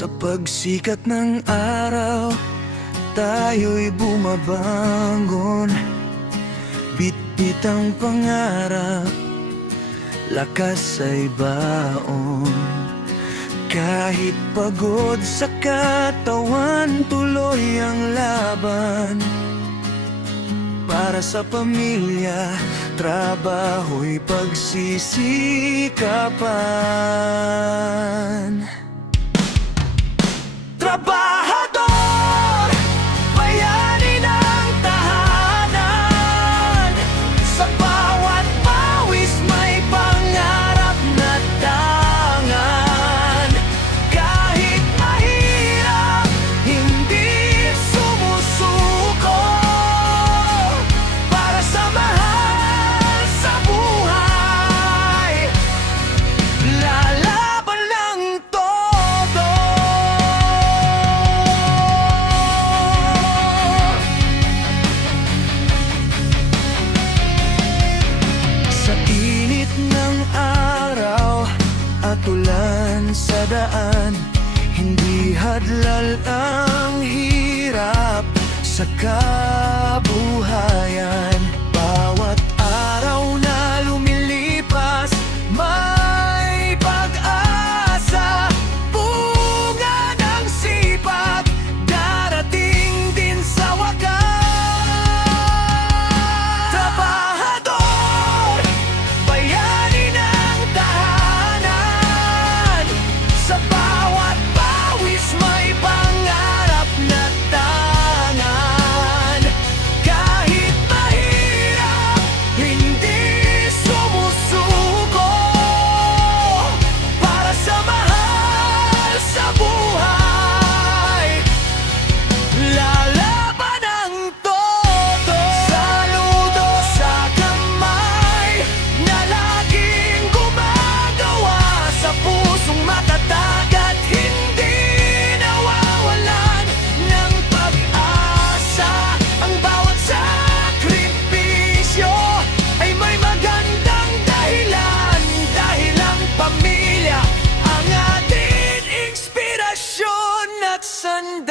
Sa pagsikat ng araw, tayo'y bumabangon. Bitbit ang pangarap, lakas ay baon. Kahit pagod sa katawan, tuloy ang laban. Para sa pamilya, trabaho'y pagsisikapan. Trabahador, bayani ng tahanan. Sa bawat pawis may pangarap na tangan. Kahit mahirap, hindi sumusuko. Para sa mahal sa buhay, lalaban ng todo. Sa init ng araw at ulan sa daan, hindi hadlal ang hirap sa kabuhayan. Bawat araw na lumilipas, may pag-asa. Bunga ng sipag, darating din sa wakas. Trabahador, bayani ng tahanan. Sa bawat pawis may pangarap na tangan. Kahit mahirap, hindi sumusuko. Para sa mahal sa buhay, lalaban ang todo. Saludo sa kamay na laging gumagawa, sa pusong matatag at hindi nawawalan ng pag-asa. Ang bawat sakripisyo ay may magandang dahilan, dahil ang pamilya ang ating inspirasyon at sandalan.